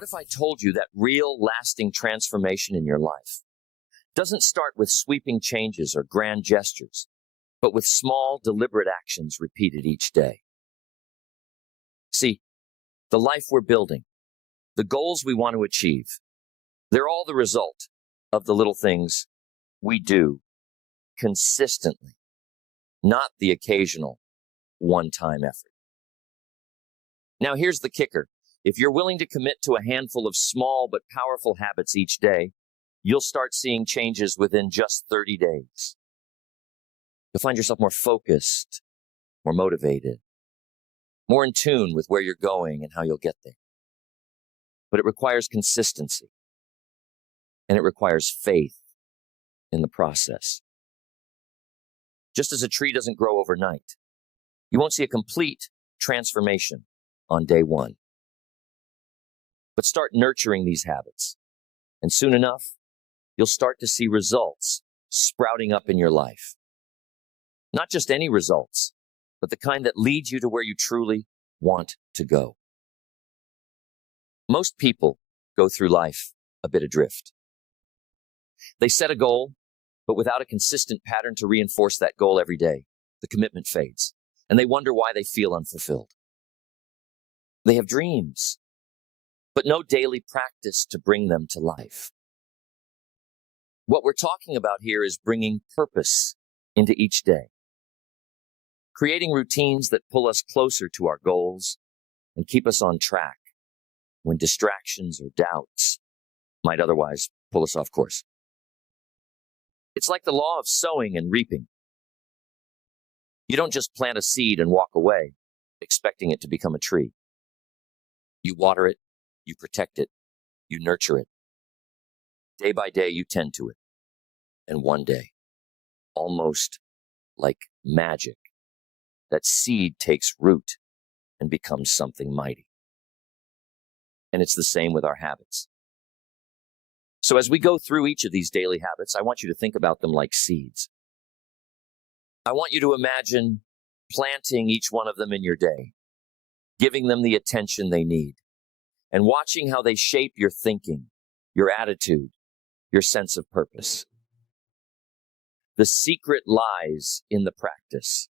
What if I told you that real, lasting transformation in your life doesn't start with sweeping changes or grand gestures, but with small, deliberate actions repeated each day? See, the life we're building, the goals we want to achieve, they're all the result of the little things we do consistently, not the occasional one-time effort. Now, here's the kicker. If you're willing to commit to a handful of small but powerful habits each day, you'll start seeing changes within just 30 days. You'll find yourself more focused, more motivated, more in tune with where you're going and how you'll get there. But it requires consistency, and it requires faith in the process. Just as a tree doesn't grow overnight, you won't see a complete transformation on day one. But start nurturing these habits, and soon enough, you'll start to see results sprouting up in your life. Not just any results, but the kind that leads you to where you truly want to go. Most people go through life a bit adrift. They set a goal, but without a consistent pattern to reinforce that goal every day, the commitment fades, and they wonder why they feel unfulfilled. They have dreams, but no daily practice to bring them to life. What we're talking about here is bringing purpose into each day, creating routines that pull us closer to our goals and keep us on track when distractions or doubts might otherwise pull us off course. It's like the law of sowing and reaping. You don't just plant a seed and walk away, expecting it to become a tree. You water it, you protect it, you nurture it. Day by day, you tend to it. And one day, almost like magic, that seed takes root and becomes something mighty. And it's the same with our habits. So as we go through each of these daily habits, I want you to think about them like seeds. I want you to imagine planting each one of them in your day, giving them the attention they need, and watching how they shape your thinking, your attitude, your sense of purpose. The secret lies in the practice,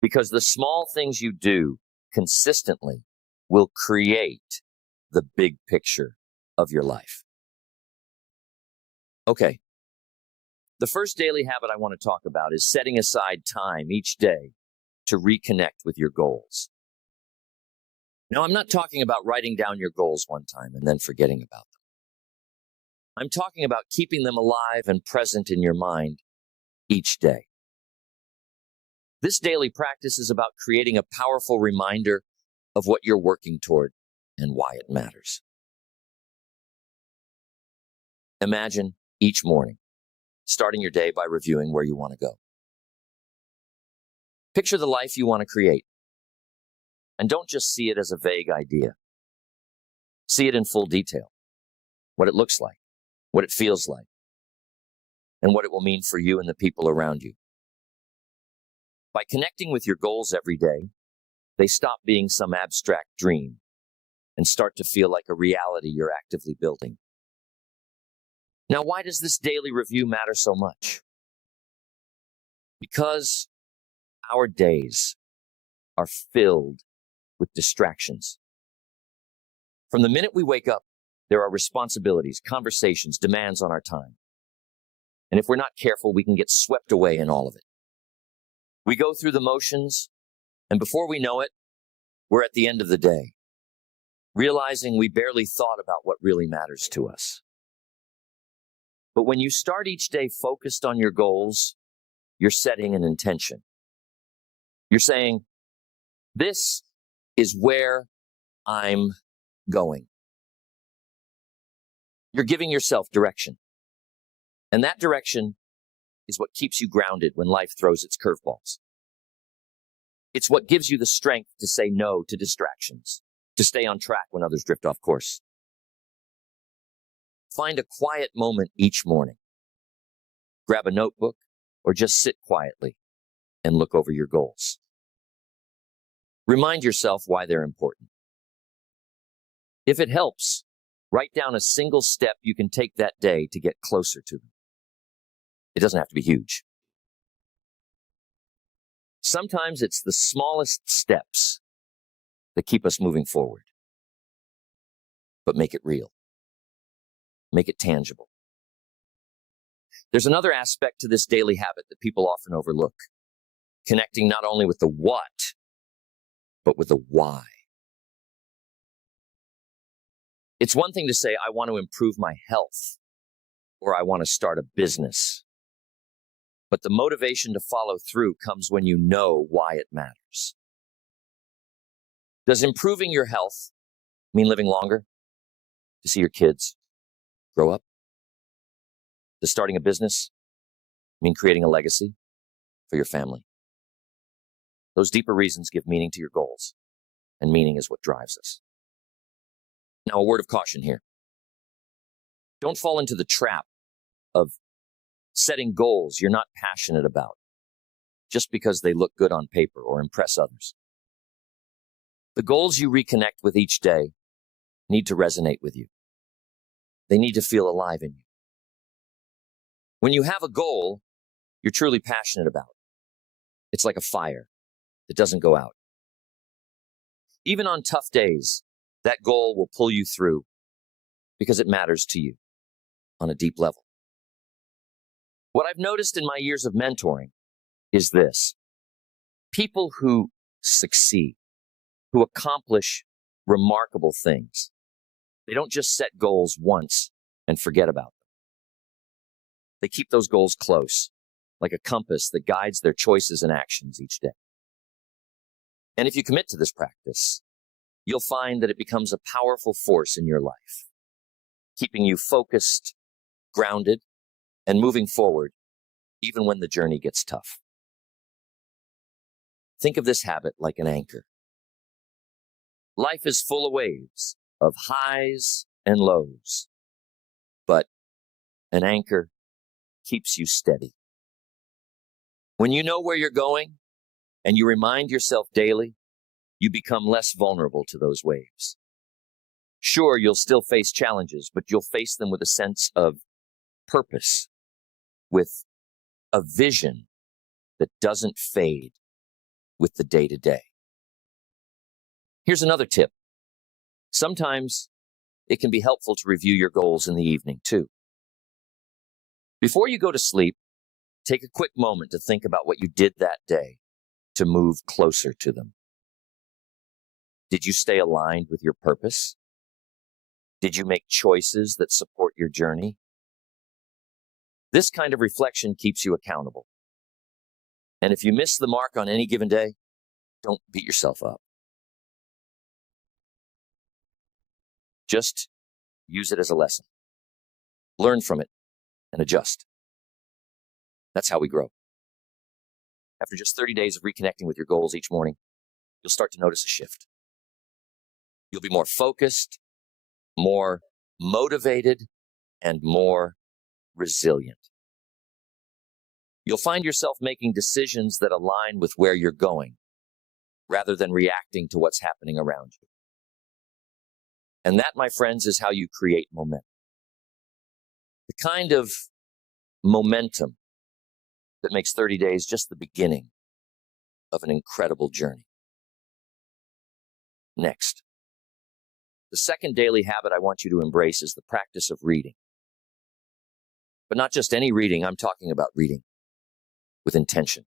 because the small things you do consistently will create the big picture of your life. Okay, the first daily habit I want to talk about is setting aside time each day to reconnect with your goals. Now, I'm not talking about writing down your goals one time and then forgetting about them. I'm talking about keeping them alive and present in your mind each day. This daily practice is about creating a powerful reminder of what you're working toward and why it matters. Imagine each morning starting your day by reviewing where you want to go. Picture the life you want to create, and don't just see it as a vague idea. See it in full detail, what it looks like, what it feels like, and what it will mean for you and the people around you. By connecting with your goals every day, they stop being some abstract dream and start to feel like a reality you're actively building. Now, why does this daily review matter so much? Because our days are filled with distractions. From the minute we wake up, there are responsibilities, conversations, demands on our time. And if we're not careful, we can get swept away in all of it. We go through the motions, and before we know it, we're at the end of the day, realizing we barely thought about what really matters to us. But when you start each day focused on your goals, you're setting an intention. You're saying, this is where I'm going. You're giving yourself direction. And that direction is what keeps you grounded when life throws its curveballs. It's what gives you the strength to say no to distractions, to stay on track when others drift off course. Find a quiet moment each morning. Grab a notebook or just sit quietly and look over your goals. Remind yourself why they're important. If it helps, Write down a single step you can take that day to get closer to them. It doesn't have to be huge. Sometimes it's the smallest steps that keep us moving forward. But make it real. Make it tangible. There's another aspect to this daily habit that people often overlook, connecting not only with the what, but with the why. It's one thing to say, I want to improve my health, or I want to start a business. But the motivation to follow through comes when you know why it matters. Does improving your health mean living longer? To see your kids grow up? Does starting a business mean creating a legacy for your family? Those deeper reasons give meaning to your goals, and meaning is what drives us. Now, a word of caution here. Don't fall into the trap of setting goals you're not passionate about just because they look good on paper or impress others. The goals you reconnect with each day need to resonate with you. They need to feel alive in you. When you have a goal you're truly passionate about, it's like a fire that doesn't go out. Even on tough days, that goal will pull you through because it matters to you on a deep level. What I've noticed in my years of mentoring is this. People who succeed, who accomplish remarkable things, they don't just set goals once and forget about them. They keep those goals close, like a compass that guides their choices and actions each day. And if you commit to this practice, you'll find that it becomes a powerful force in your life, keeping you focused, grounded, and moving forward, even when the journey gets tough. Think of this habit like an anchor. Life is full of waves, of highs and lows, but an anchor keeps you steady. When you know where you're going and you remind yourself daily, you become less vulnerable to those waves. Sure, you'll still face challenges, but you'll face them with a sense of purpose, with a vision that doesn't fade with the day-to-day. Here's another tip. Sometimes it can be helpful to review your goals in the evening, too. Before you go to sleep, take a quick moment to think about what you did that day to move closer to them. Did you stay aligned with your purpose? Did you make choices that support your journey? This kind of reflection keeps you accountable. And if you miss the mark on any given day, don't beat yourself up. Just use it as a lesson. Learn from it and adjust. That's how we grow. After just 30 days of reconnecting with your goals each morning, you'll start to notice a shift. You'll be more focused, more motivated, and more resilient. You'll find yourself making decisions that align with where you're going, rather than reacting to what's happening around you. And that, my friends, is how you create momentum. The kind of momentum that makes 30 days just the beginning of an incredible journey. Next, the second daily habit I want you to embrace is the practice of reading. But not just any reading, I'm talking about reading with intention.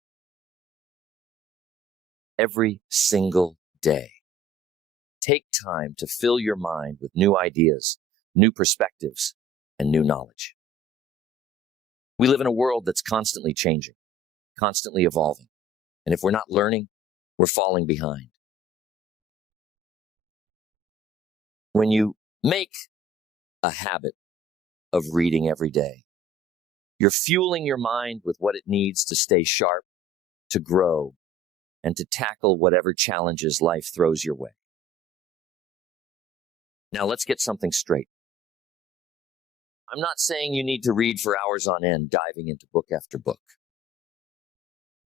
Every single day, take time to fill your mind with new ideas, new perspectives, and new knowledge. We live in a world that's constantly changing, constantly evolving. And if we're not learning, we're falling behind. When you make a habit of reading every day, you're fueling your mind with what it needs to stay sharp, to grow, and to tackle whatever challenges life throws your way. Now let's get something straight. I'm not saying you need to read for hours on end, diving into book after book.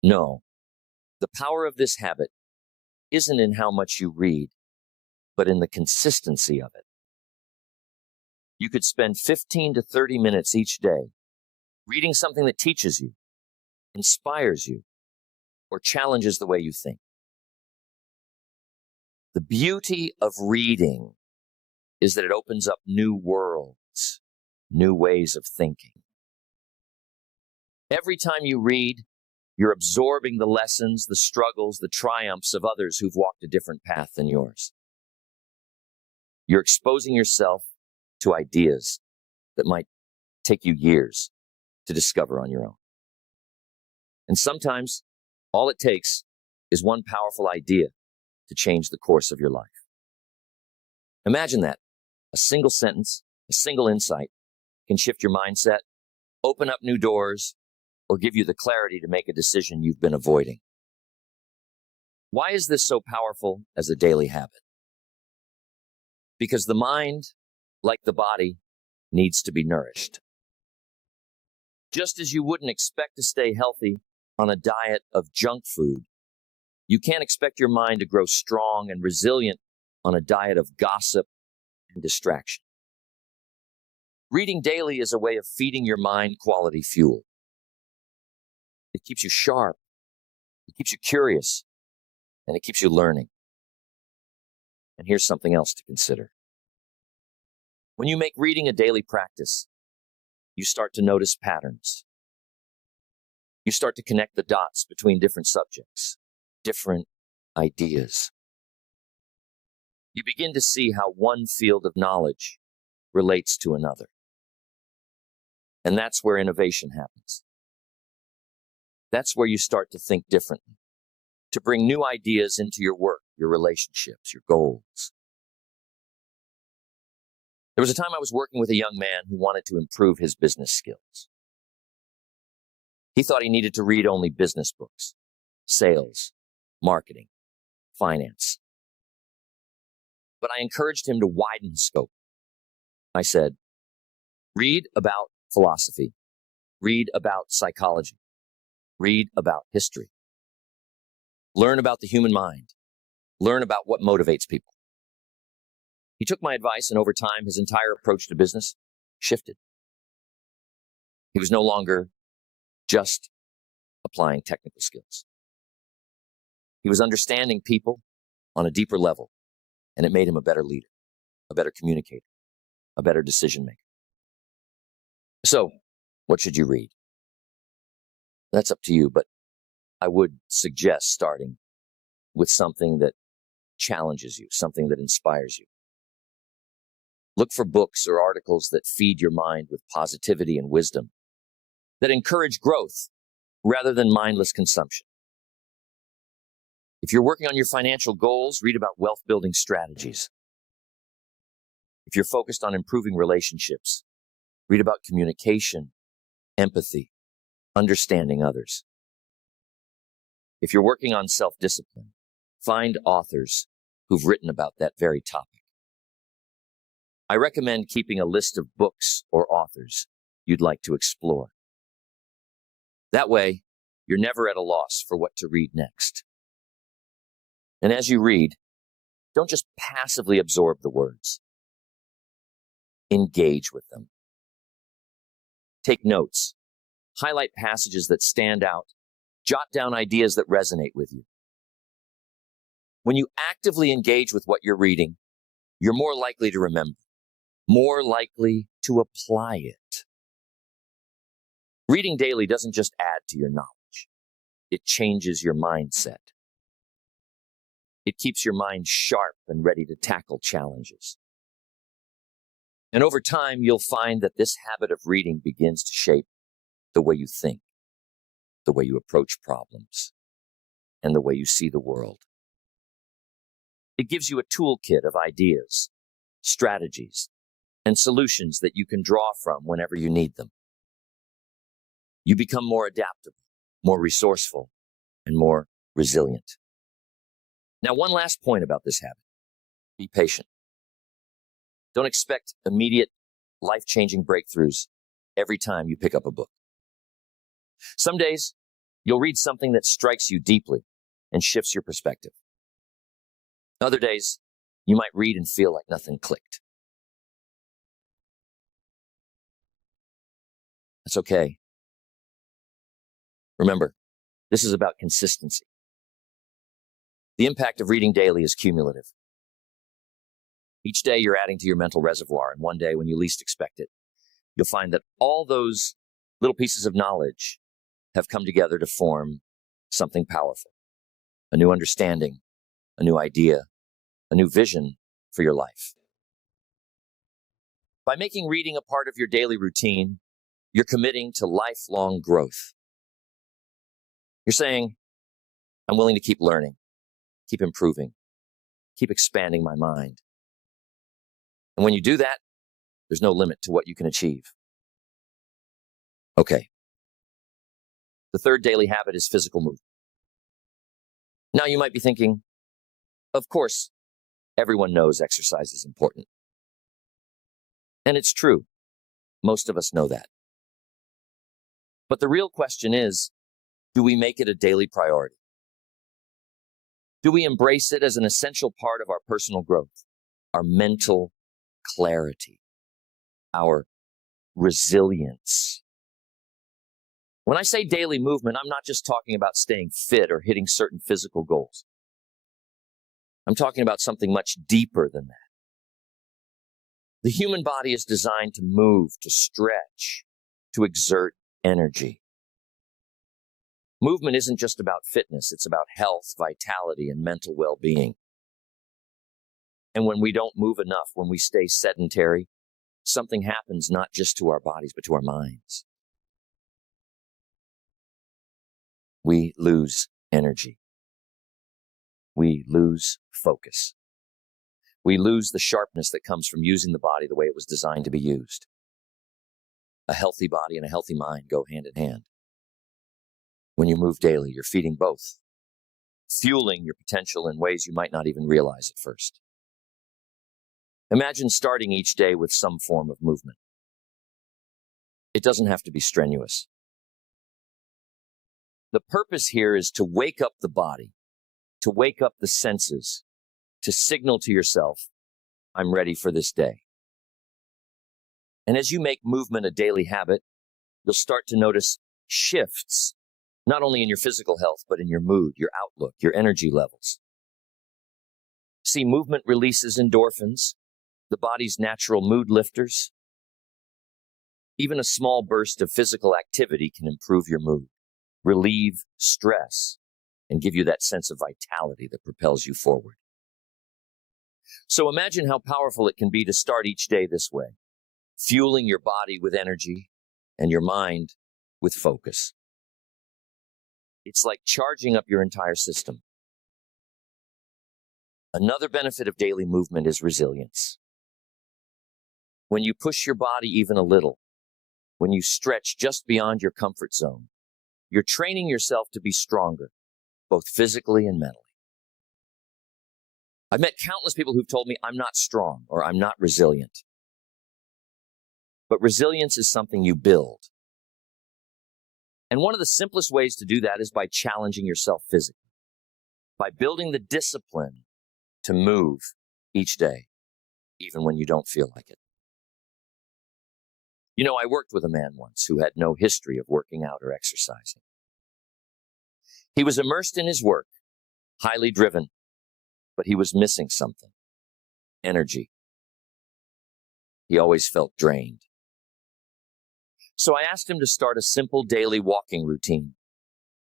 No, the power of this habit isn't in how much you read, but in the consistency of it. You could spend 15 to 30 minutes each day reading something that teaches you, inspires you, or challenges the way you think. The beauty of reading is that it opens up new worlds, new ways of thinking. Every time you read, you're absorbing the lessons, the struggles, the triumphs of others who've walked a different path than yours. You're exposing yourself to ideas that might take you years to discover on your own. And sometimes all it takes is one powerful idea to change the course of your life. Imagine that. A single sentence, a single insight can shift your mindset, open up new doors, or give you the clarity to make a decision you've been avoiding. Why is this so powerful as a daily habit? Because the mind, like the body, needs to be nourished. Just as you wouldn't expect to stay healthy on a diet of junk food, you can't expect your mind to grow strong and resilient on a diet of gossip and distraction. Reading daily is a way of feeding your mind quality fuel. It keeps you sharp, it keeps you curious, and it keeps you learning. And here's something else to consider. When you make reading a daily practice, you start to notice patterns. You start to connect the dots between different subjects, different ideas. You begin to see how one field of knowledge relates to another. And that's where innovation happens. That's where you start to think differently, to bring new ideas into your work, your relationships, your goals. There was a time I was working with a young man who wanted to improve his business skills. He thought he needed to read only business books, sales, marketing, finance. But I encouraged him to widen his scope. I said, read about philosophy, read about psychology, read about history, learn about the human mind, learn about what motivates people. He took my advice, and over time, his entire approach to business shifted. He was no longer just applying technical skills. He was understanding people on a deeper level, and it made him a better leader, a better communicator, a better decision maker. So, what should you read? That's up to you, but I would suggest starting with something that challenges you, something that inspires you. Look for books or articles that feed your mind with positivity and wisdom, that encourage growth rather than mindless consumption. If you're working on your financial goals, read about wealth-building strategies. If you're focused on improving relationships, read about communication, empathy, understanding others. If you're working on self-discipline, find authors who've written about that very topic. I recommend keeping a list of books or authors you'd like to explore. That way, you're never at a loss for what to read next. And as you read, don't just passively absorb the words. Engage with them. Take notes. Highlight passages that stand out. Jot down ideas that resonate with you. When you actively engage with what you're reading, you're more likely to remember, more likely to apply it. Reading daily doesn't just add to your knowledge. It changes your mindset. It keeps your mind sharp and ready to tackle challenges. And over time, you'll find that this habit of reading begins to shape the way you think, the way you approach problems, and the way you see the world. It gives you a toolkit of ideas, strategies, and solutions that you can draw from whenever you need them. You become more adaptable, more resourceful, and more resilient. Now, one last point about this habit. Be patient. Don't expect immediate, life-changing breakthroughs every time you pick up a book. Some days, you'll read something that strikes you deeply and shifts your perspective. Other days, you might read and feel like nothing clicked. That's okay. Remember, this is about consistency. The impact of reading daily is cumulative. Each day you're adding to your mental reservoir, and one day when you least expect it, you'll find that all those little pieces of knowledge have come together to form something powerful. A new understanding, a new idea, a new vision for your life. By making reading a part of your daily routine, you're committing to lifelong growth. You're saying, I'm willing to keep learning, keep improving, keep expanding my mind. And when you do that, there's no limit to what you can achieve. Okay. The third daily habit is physical movement. Now you might be thinking, of course, everyone knows exercise is important. And it's true. Most of us know that. But the real question is, do we make it a daily priority? Do we embrace it as an essential part of our personal growth, our mental clarity, our resilience? When I say daily movement, I'm not just talking about staying fit or hitting certain physical goals. I'm talking about something much deeper than that. The human body is designed to move, to stretch, to exert energy. Movement isn't just about fitness, it's about health, vitality, and mental well-being. And when we don't move enough, when we stay sedentary, something happens not just to our bodies, but to our minds. We lose energy. We lose focus. We lose the sharpness that comes from using the body the way it was designed to be used. A healthy body and a healthy mind go hand in hand. When you move daily, you're feeding both, fueling your potential in ways you might not even realize at first. Imagine starting each day with some form of movement. It doesn't have to be strenuous. The purpose here is to wake up the body, to wake up the senses, to signal to yourself, I'm ready for this day. And as you make movement a daily habit, you'll start to notice shifts, not only in your physical health, but in your mood, your outlook, your energy levels. See, movement releases endorphins, the body's natural mood lifters. Even a small burst of physical activity can improve your mood, relieve stress, and give you that sense of vitality that propels you forward. So imagine how powerful it can be to start each day this way, fueling your body with energy and your mind with focus. It's like charging up your entire system. Another benefit of daily movement is resilience. When you push your body even a little, when you stretch just beyond your comfort zone, you're training yourself to be stronger, both physically and mentally. I've met countless people who've told me I'm not strong or I'm not resilient. But resilience is something you build. And one of the simplest ways to do that is by challenging yourself physically, by building the discipline to move each day, even when you don't feel like it. You know, I worked with a man once who had no history of working out or exercising. He was immersed in his work, highly driven, but he was missing something: energy. He always felt drained. So I asked him to start a simple daily walking routine,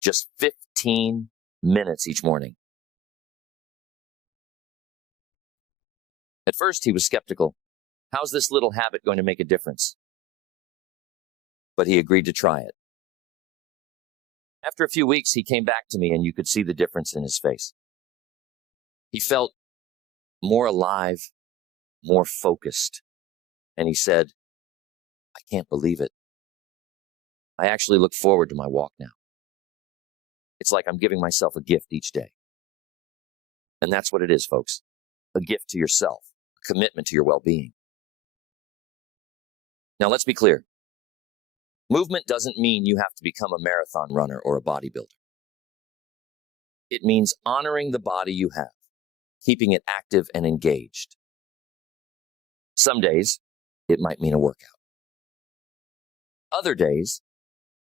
just 15 minutes each morning. At first, he was skeptical. How's this little habit going to make a difference? But he agreed to try it. After a few weeks, he came back to me, and you could see the difference in his face. He felt more alive, more focused. And he said, I can't believe it. I actually look forward to my walk now. It's like I'm giving myself a gift each day. And that's what it is, folks. A gift to yourself, a commitment to your well-being. Now, let's be clear. Movement doesn't mean you have to become a marathon runner or a bodybuilder. It means honoring the body you have, keeping it active and engaged. Some days, it might mean a workout. Other days,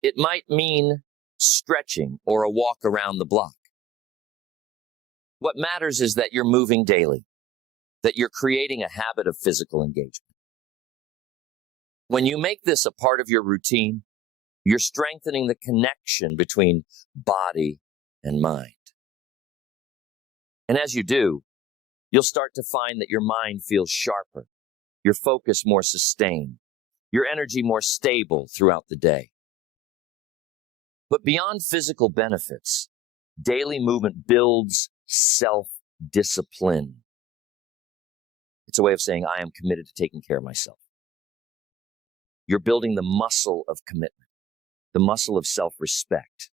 it might mean stretching or a walk around the block. What matters is that you're moving daily, that you're creating a habit of physical engagement. When you make this a part of your routine, you're strengthening the connection between body and mind. And as you do, you'll start to find that your mind feels sharper, your focus more sustained, your energy more stable throughout the day. But beyond physical benefits, daily movement builds self-discipline. It's a way of saying, I am committed to taking care of myself. You're building the muscle of commitment, the muscle of self-respect.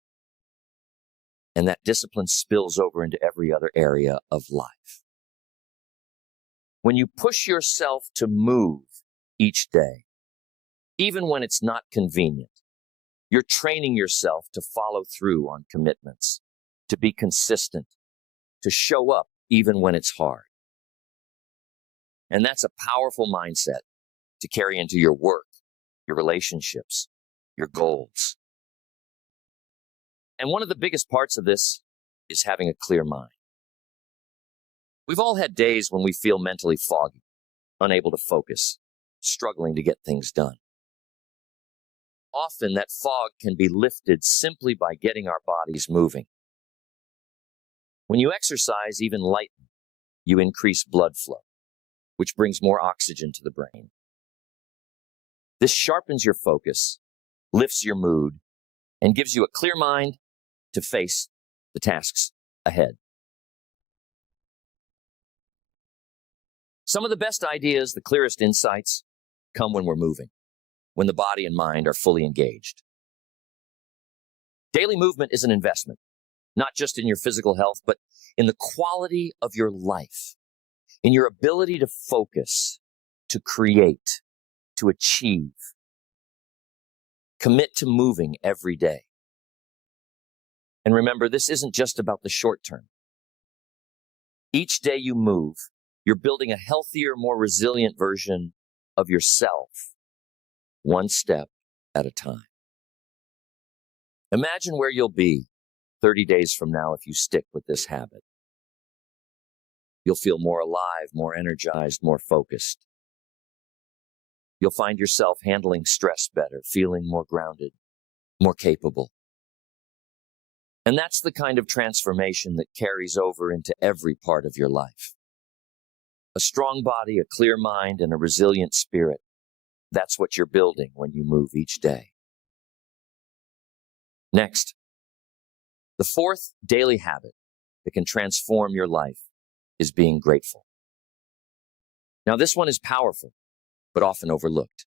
And that discipline spills over into every other area of life. When you push yourself to move each day, even when it's not convenient, you're training yourself to follow through on commitments, to be consistent, to show up even when it's hard. And that's a powerful mindset to carry into your work, your relationships, your goals. And one of the biggest parts of this is having a clear mind. We've all had days when we feel mentally foggy, unable to focus, struggling to get things done. Often that fog can be lifted simply by getting our bodies moving. When you exercise even lightly, you increase blood flow, which brings more oxygen to the brain. This sharpens your focus, lifts your mood, and gives you a clear mind to face the tasks ahead. Some of the best ideas, the clearest insights, come when we're moving, when the body and mind are fully engaged. Daily movement is an investment, not just in your physical health, but in the quality of your life, in your ability to focus, to create, to achieve. Commit to moving every day. And remember, this isn't just about the short term. Each day you move, you're building a healthier, more resilient version of yourself, one step at a time. Imagine where you'll be 30 days from now if you stick with this habit. You'll feel more alive, more energized, more focused. You'll find yourself handling stress better, feeling more grounded, more capable. And that's the kind of transformation that carries over into every part of your life. A strong body, a clear mind, and a resilient spirit. That's what you're building when you move each day. Next, the fourth daily habit that can transform your life is being grateful. Now, this one is powerful, but often overlooked.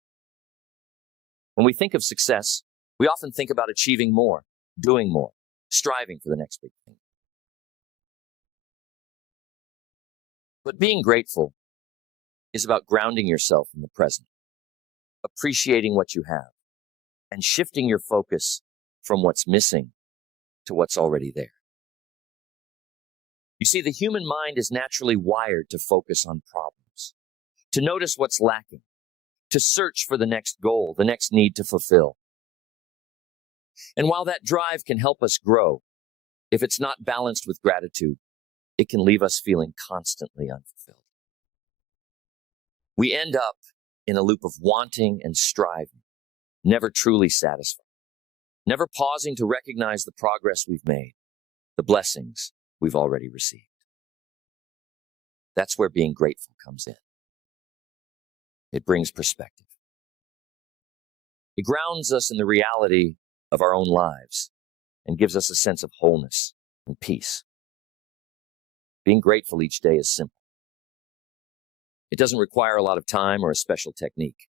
When we think of success, we often think about achieving more, doing more, striving for the next big thing. But being grateful is about grounding yourself in the present, appreciating what you have, and shifting your focus from what's missing to what's already there. You see, the human mind is naturally wired to focus on problems, to notice what's lacking, to search for the next goal, the next need to fulfill. And while that drive can help us grow, if it's not balanced with gratitude, it can leave us feeling constantly unfulfilled. We end up in a loop of wanting and striving, never truly satisfied, never pausing to recognize the progress we've made, the blessings we've already received. That's where being grateful comes in. It brings perspective. It grounds us in the reality of our own lives and gives us a sense of wholeness and peace. Being grateful each day is simple. It doesn't require a lot of time or a special technique.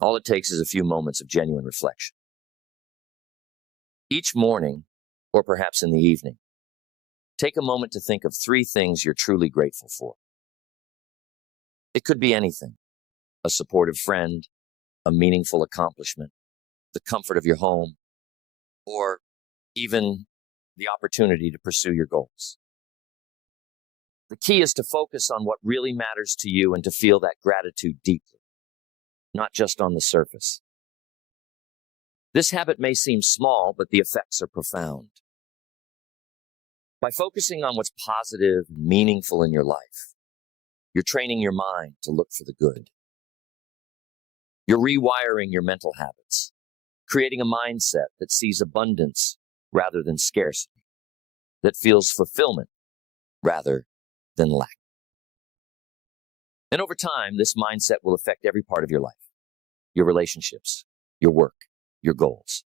All it takes is a few moments of genuine reflection. Each morning, or perhaps in the evening, take a moment to think of 3 things you're truly grateful for. It could be anything: a supportive friend, a meaningful accomplishment, the comfort of your home, or even the opportunity to pursue your goals. The key is to focus on what really matters to you and to feel that gratitude deeply, not just on the surface. This habit may seem small, but the effects are profound. By focusing on what's positive and meaningful in your life, you're training your mind to look for the good. You're rewiring your mental habits, creating a mindset that sees abundance rather than scarcity, that feels fulfillment rather than lack. And over time, this mindset will affect every part of your life, your relationships, your work, your goals.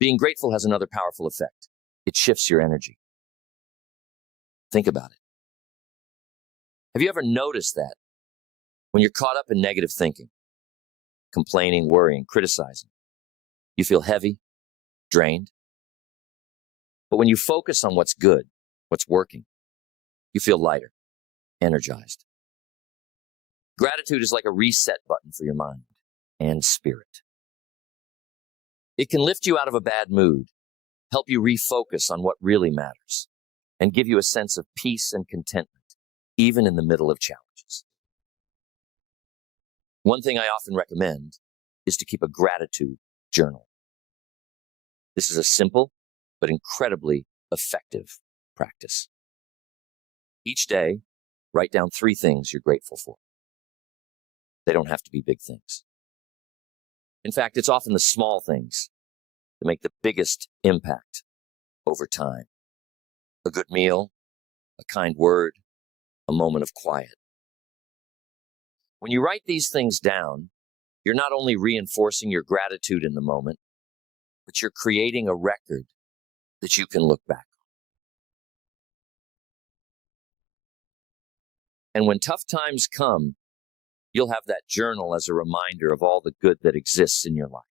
Being grateful has another powerful effect. It shifts your energy. Think about it. Have you ever noticed that when you're caught up in negative thinking, complaining, worrying, criticizing, you feel heavy, drained? But when you focus on what's good, what's working, you feel lighter, energized. Gratitude is like a reset button for your mind and spirit. It can lift you out of a bad mood, help you refocus on what really matters, and give you a sense of peace and contentment, even in the middle of challenges. One thing I often recommend is to keep a gratitude journal. This is a simple but incredibly effective practice. Each day, write down 3 things you're grateful for. They don't have to be big things. In fact, it's often the small things that make the biggest impact over time. A good meal, a kind word, a moment of quiet. When you write these things down, you're not only reinforcing your gratitude in the moment, but you're creating a record that you can look back on. And when tough times come, you'll have that journal as a reminder of all the good that exists in your life,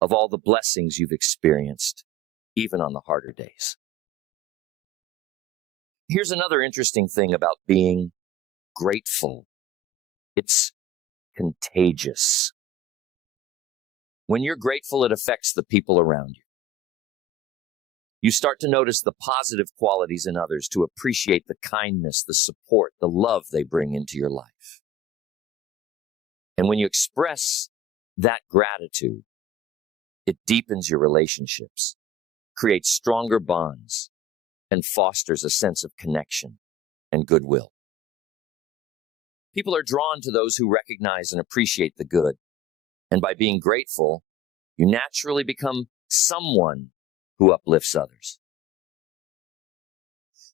of all the blessings you've experienced, even on the harder days. Here's another interesting thing about being grateful. It's contagious. When you're grateful, it affects the people around you. You start to notice the positive qualities in others, to appreciate the kindness, the support, the love they bring into your life. And when you express that gratitude, it deepens your relationships, creates stronger bonds, and fosters a sense of connection and goodwill. People are drawn to those who recognize and appreciate the good. And by being grateful, you naturally become someone who uplifts others.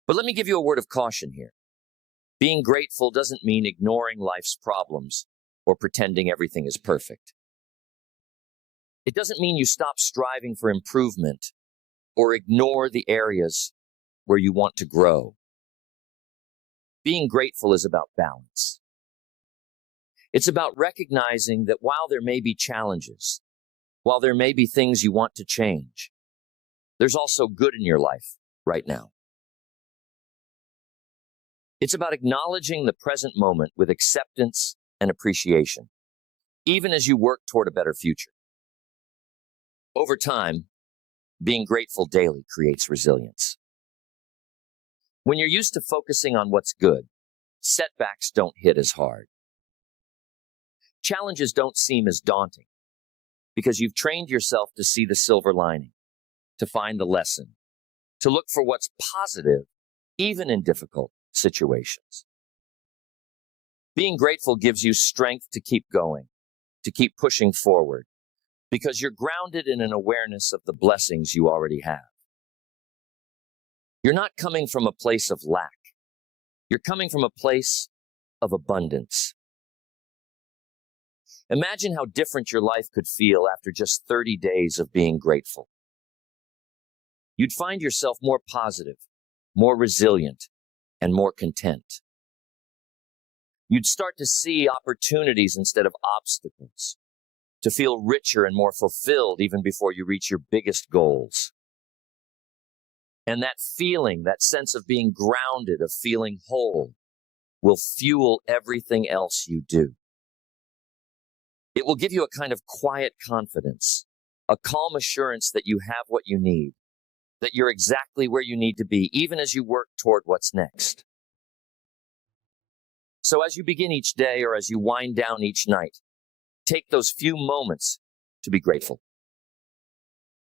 But let me give you a word of caution here. Being grateful doesn't mean ignoring life's problems or pretending everything is perfect. It doesn't mean you stop striving for improvement or ignore the areas where you want to grow. Being grateful is about balance. It's about recognizing that while there may be challenges, while there may be things you want to change, there's also good in your life right now. It's about acknowledging the present moment with acceptance and appreciation, even as you work toward a better future. Over time, being grateful daily creates resilience. When you're used to focusing on what's good, setbacks don't hit as hard. Challenges don't seem as daunting because you've trained yourself to see the silver lining, to find the lesson, to look for what's positive, even in difficult situations. Being grateful gives you strength to keep going, to keep pushing forward, because you're grounded in an awareness of the blessings you already have. You're not coming from a place of lack. You're coming from a place of abundance. Imagine how different your life could feel after just 30 days of being grateful. You'd find yourself more positive, more resilient, and more content. You'd start to see opportunities instead of obstacles, to feel richer and more fulfilled even before you reach your biggest goals. And that feeling, that sense of being grounded, of feeling whole, will fuel everything else you do. It will give you a kind of quiet confidence, a calm assurance that you have what you need, that you're exactly where you need to be, even as you work toward what's next. So as you begin each day or as you wind down each night, take those few moments to be grateful.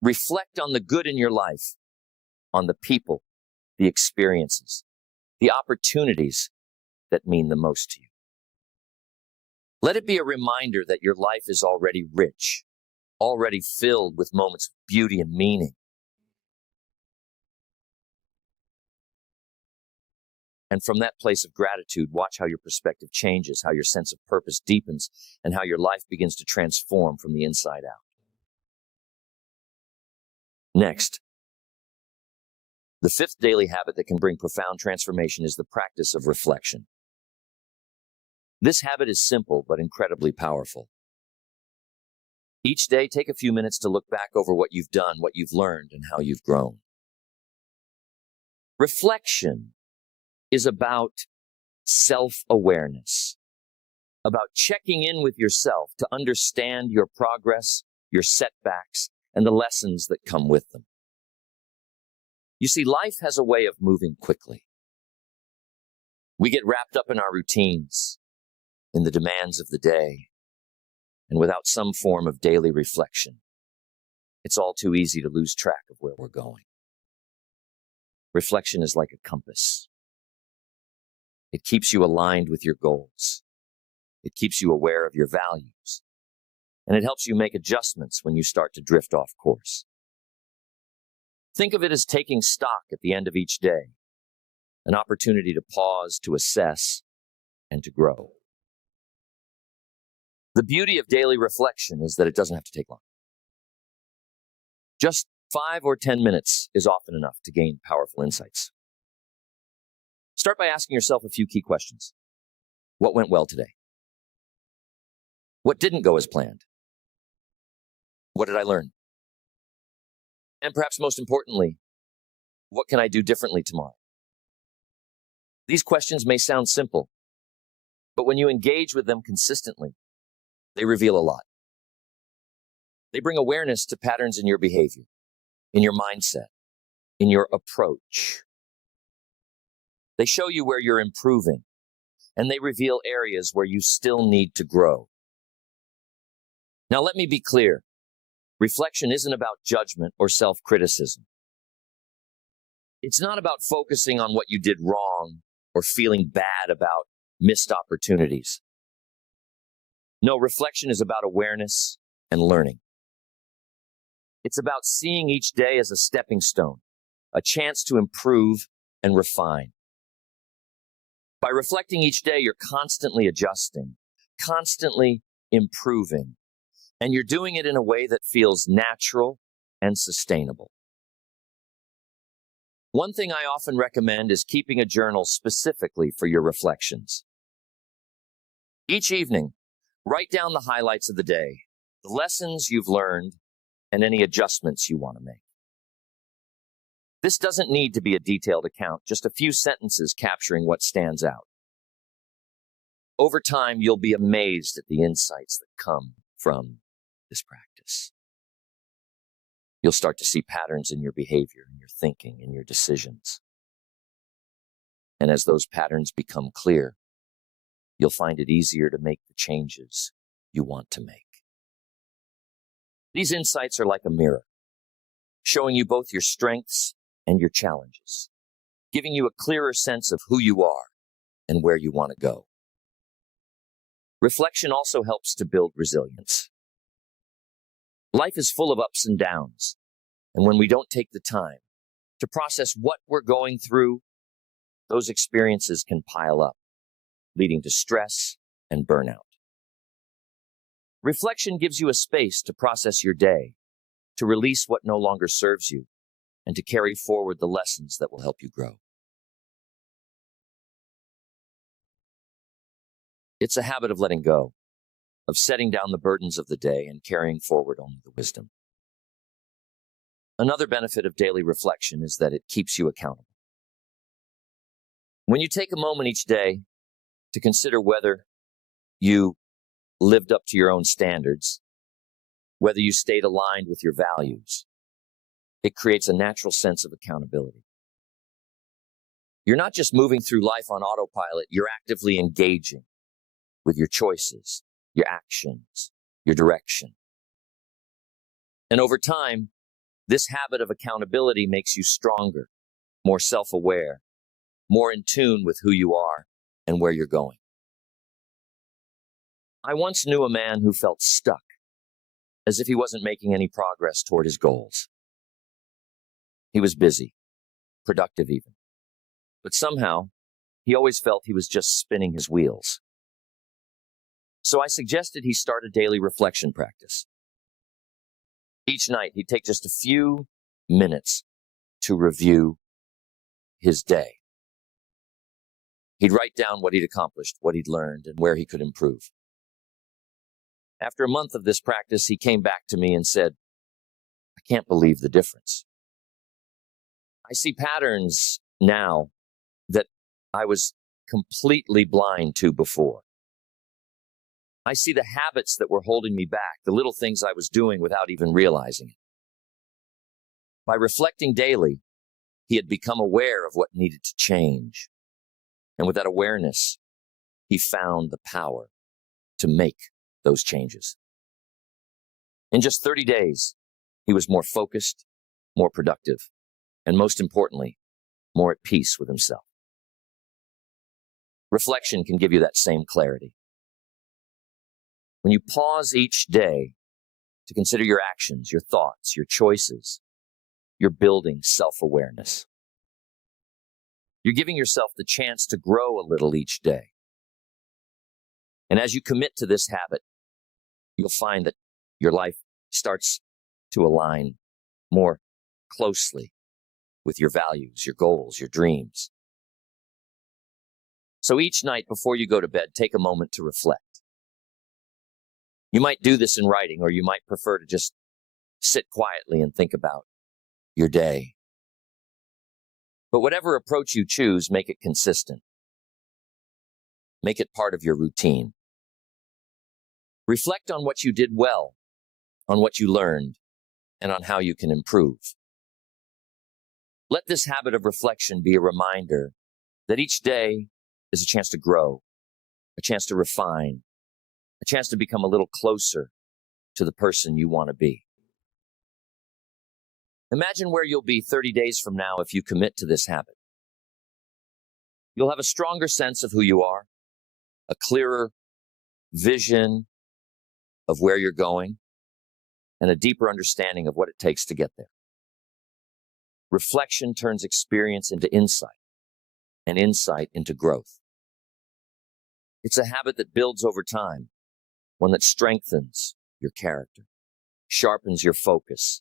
Reflect on the good in your life, on the people, the experiences, the opportunities that mean the most to you. Let it be a reminder that your life is already rich, already filled with moments of beauty and meaning. And from that place of gratitude, watch how your perspective changes, how your sense of purpose deepens, and how your life begins to transform from the inside out. Next, the fifth daily habit that can bring profound transformation is the practice of reflection. This habit is simple but incredibly powerful. Each day, take a few minutes to look back over what you've done, what you've learned, and how you've grown. Reflection is about self-awareness, about checking in with yourself to understand your progress, your setbacks, and the lessons that come with them. You see, life has a way of moving quickly. We get wrapped up in our routines, in the demands of the day, and without some form of daily reflection, it's all too easy to lose track of where we're going. Reflection is like a compass. It keeps you aligned with your goals. It keeps you aware of your values. And it helps you make adjustments when you start to drift off course. Think of it as taking stock at the end of each day, an opportunity to pause, to assess, and to grow. The beauty of daily reflection is that it doesn't have to take long. Just 5 or 10 minutes is often enough to gain powerful insights. Start by asking yourself a few key questions. What went well today? What didn't go as planned? What did I learn? And perhaps most importantly, what can I do differently tomorrow? These questions may sound simple, but when you engage with them consistently, they reveal a lot. They bring awareness to patterns in your behavior, in your mindset, in your approach. They show you where you're improving, and they reveal areas where you still need to grow. Now, let me be clear. Reflection isn't about judgment or self-criticism. It's not about focusing on what you did wrong or feeling bad about missed opportunities. No, reflection is about awareness and learning. It's about seeing each day as a stepping stone, a chance to improve and refine. By reflecting each day, you're constantly adjusting, constantly improving, and you're doing it in a way that feels natural and sustainable. One thing I often recommend is keeping a journal specifically for your reflections. Each evening, write down the highlights of the day, the lessons you've learned, and any adjustments you want to make. This doesn't need to be a detailed account, just a few sentences capturing what stands out. Over time, you'll be amazed at the insights that come from this practice. You'll start to see patterns in your behavior, in your thinking, in your decisions. And as those patterns become clear, you'll find it easier to make the changes you want to make. These insights are like a mirror, showing you both your strengths and your challenges, giving you a clearer sense of who you are and where you want to go. Reflection also helps to build resilience. Life is full of ups and downs, and when we don't take the time to process what we're going through, those experiences can pile up, leading to stress and burnout. Reflection gives you a space to process your day, to release what no longer serves you, and to carry forward the lessons that will help you grow. It's a habit of letting go, of setting down the burdens of the day and carrying forward only the wisdom. Another benefit of daily reflection is that it keeps you accountable. When you take a moment each day to consider whether you lived up to your own standards, whether you stayed aligned with your values, it creates a natural sense of accountability. You're not just moving through life on autopilot, you're actively engaging with your choices, your actions, your direction. And over time, this habit of accountability makes you stronger, more self-aware, more in tune with who you are and where you're going. I once knew a man who felt stuck, as if he wasn't making any progress toward his goals. He was busy, productive even, but somehow he always felt he was just spinning his wheels. So I suggested he start a daily reflection practice. Each night he'd take just a few minutes to review his day. He'd write down what he'd accomplished, what he'd learned, and where he could improve. After a month of this practice, he came back to me and said, "I can't believe the difference. I see patterns now that I was completely blind to before. I see the habits that were holding me back, the little things I was doing without even realizing it." By reflecting daily, he had become aware of what needed to change. And with that awareness, he found the power to make those changes. In just 30 days, he was more focused, more productive, and most importantly, more at peace with himself. Reflection can give you that same clarity. When you pause each day to consider your actions, your thoughts, your choices, you're building self-awareness. You're giving yourself the chance to grow a little each day. And as you commit to this habit, you'll find that your life starts to align more closely with your values, your goals, your dreams. So each night before you go to bed, take a moment to reflect. You might do this in writing, or you might prefer to just sit quietly and think about your day. But whatever approach you choose, make it consistent. Make it part of your routine. Reflect on what you did well, on what you learned, and on how you can improve. Let this habit of reflection be a reminder that each day is a chance to grow, a chance to refine, a chance to become a little closer to the person you want to be. Imagine where you'll be 30 days from now if you commit to this habit. You'll have a stronger sense of who you are, a clearer vision of where you're going, and a deeper understanding of what it takes to get there. Reflection turns experience into insight, and insight into growth. It's a habit that builds over time, one that strengthens your character, sharpens your focus,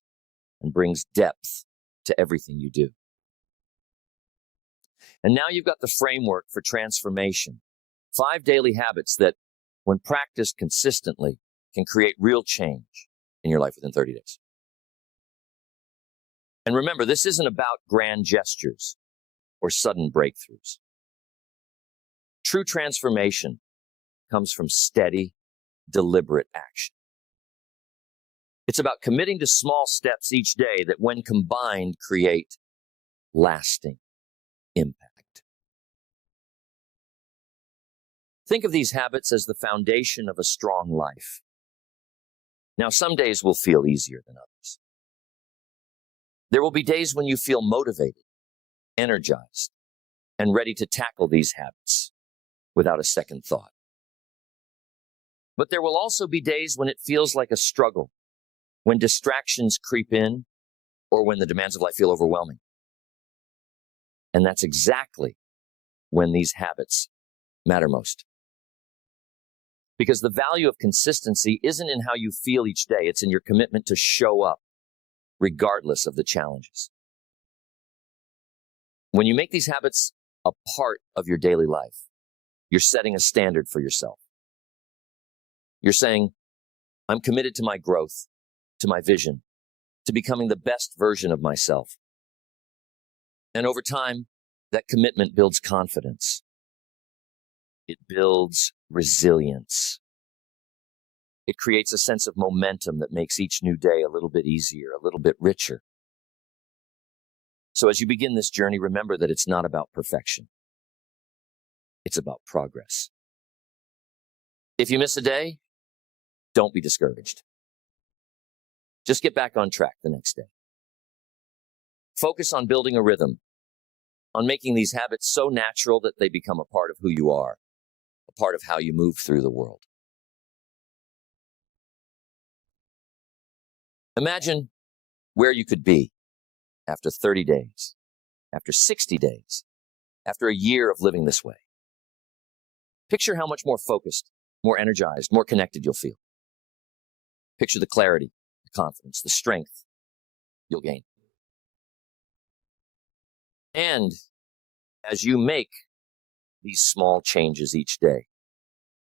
and brings depth to everything you do. And now you've got the framework for transformation. 5 daily habits that, when practiced consistently, can create real change in your life within 30 days. And remember, this isn't about grand gestures or sudden breakthroughs. True transformation comes from steady, deliberate action. It's about committing to small steps each day that, when combined, create lasting impact. Think of these habits as the foundation of a strong life. Now, some days will feel easier than others. There will be days when you feel motivated, energized, and ready to tackle these habits without a second thought. But there will also be days when it feels like a struggle, when distractions creep in, or when the demands of life feel overwhelming. And that's exactly when these habits matter most. Because the value of consistency isn't in how you feel each day, it's in your commitment to show up, regardless of the challenges. When you make these habits a part of your daily life, you're setting a standard for yourself. You're saying, I'm committed to my growth, to my vision, to becoming the best version of myself. And over time, that commitment builds confidence. It builds resilience. It creates a sense of momentum that makes each new day a little bit easier, a little bit richer. So as you begin this journey, remember that it's not about perfection. It's about progress. If you miss a day, don't be discouraged. Just get back on track the next day. Focus on building a rhythm, on making these habits so natural that they become a part of who you are, a part of how you move through the world. Imagine where you could be after 30 days, after 60 days, after a year of living this way. Picture how much more focused, more energized, more connected you'll feel. Picture the clarity, the confidence, the strength you'll gain. And as you make these small changes each day,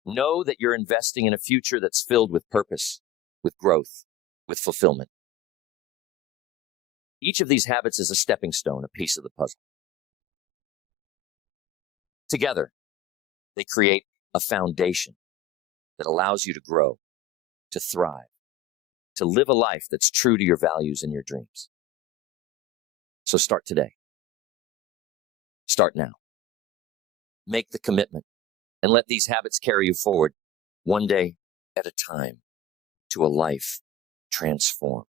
know that you're investing in a future that's filled with purpose, with growth, with fulfillment. Each of these habits is a stepping stone, a piece of the puzzle. Together, they create a foundation that allows you to grow, to thrive, to live a life that's true to your values and your dreams. So start today. Start now. Make the commitment and let these habits carry you forward one day at a time to a life transformed.